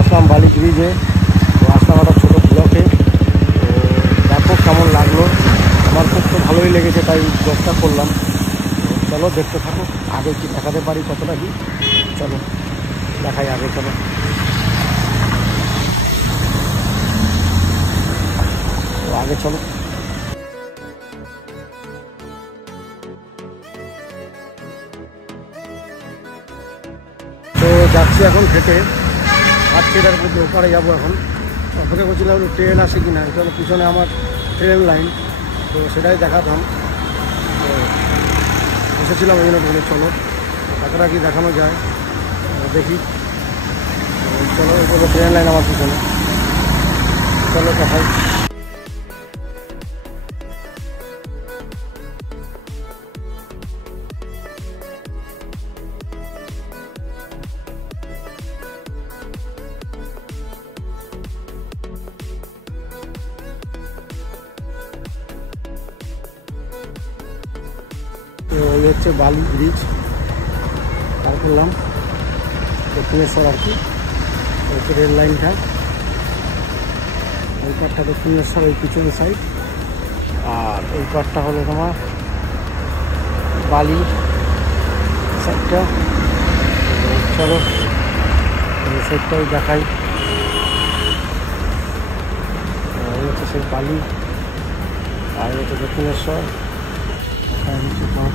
আসলাম বালি ব্রিজে। তো আসলাম একটা ছোটো ব্লকে। তো দেখো কেমন লাগলো, আমার খুব তো ভালোই লেগেছে, তাই ব্লগটা করলাম। চলো দেখতে থাকো, আগে কি দেখাতে পারি কতটা কি। চলো দেখাই আগে, চলো। তো আগে চলো। তো যাচ্ছি এখন হেঁটে, হাটকেটার মধ্যে ওপারে যাবো এখন। ওখানে বলছিলাম ট্রেন আসে কি না, এটা হলো পিছনে আমার ট্রেন লাইন, তো সেটাই দেখাতাম। তো এসেছিলাম ওই জন্য বলে চলো কতটা কি দেখানো যায় দেখি। চলো এগুলো ট্রেন লাইন আমার পিছনে, চলো দেখাই। তো এই হচ্ছে বালি ব্রিজ পার করলাম, দক্ষিণেশ্বর আর কি। হচ্ছে রেল লাইনটা, ওই পারটা দক্ষিণেশ্বর, ওই পিছনের সাইড। আর এই পারটা হলো তোমার বালি সাইডটা। চলো এই সাইডটাও দেখাই। এই হচ্ছে সেই বালি, আর হচ্ছে দক্ষিণেশ্বর, হচ্ছে তোমার